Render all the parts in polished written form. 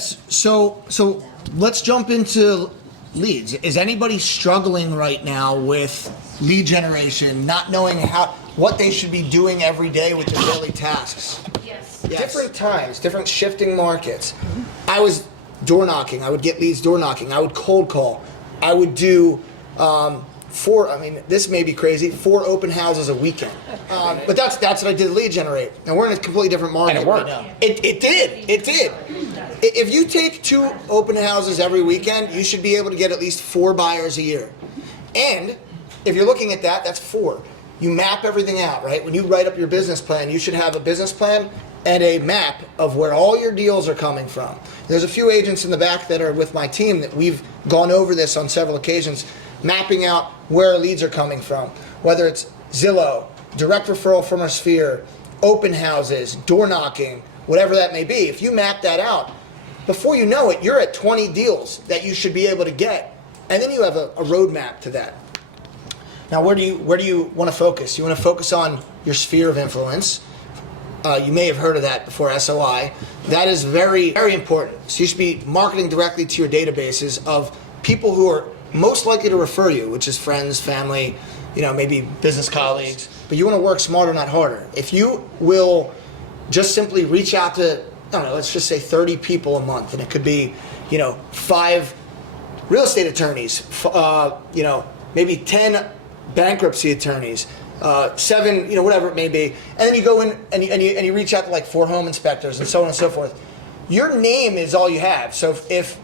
Yes. So let's jump into leads. Is anybody struggling right now with lead generation, not knowing what they should be doing every day with their daily tasks? Yes. Different times, different shifting markets. I was door knocking. I would get leads door knocking. I would cold call. I would do this may be crazy, 4 open houses a weekend. But that's what I did lead generate. And we're in a completely different market. And it worked. Right now. It did. If you take 2 open houses every weekend, you should be able to get at least 4 buyers a year. And if you're looking at that, that's 4. You map everything out, right? When you write up your business plan, you should have a business plan and a map of where all your deals are coming from. There's a few agents in the back that are with my team that we've gone over this on several occasions, mapping out where leads are coming from, whether it's Zillow, direct referral from our sphere, open houses, door knocking, whatever that may be. If you map that out, before you know it, you're at 20 deals that you should be able to get, and then you have a roadmap to that. Now, where do you want to focus? You want to focus on your sphere of influence. You may have heard of that before, SOI. That is very, very important. So you should be marketing directly to your databases of people who are most likely to refer you, which is friends, family, maybe business colleagues. But you want to work smarter, not harder. If you will just simply reach out to, let's just say 30 people a month, and it could be, 5 real estate attorneys, maybe 10 bankruptcy attorneys, 7, whatever it may be, and then you go in and you reach out to like 4 home inspectors and so on and so forth. Your name is all you have. So if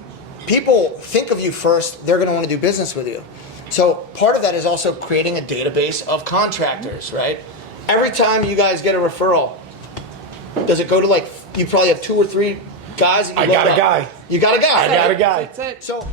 people think of you first, they're going to want to do business with you. So part of that is also creating a database of contractors, right? Every time you guys get a referral, does it go to you probably have 2 or 3 guys that you I got a guy. You got a guy. I got a guy. That's it. So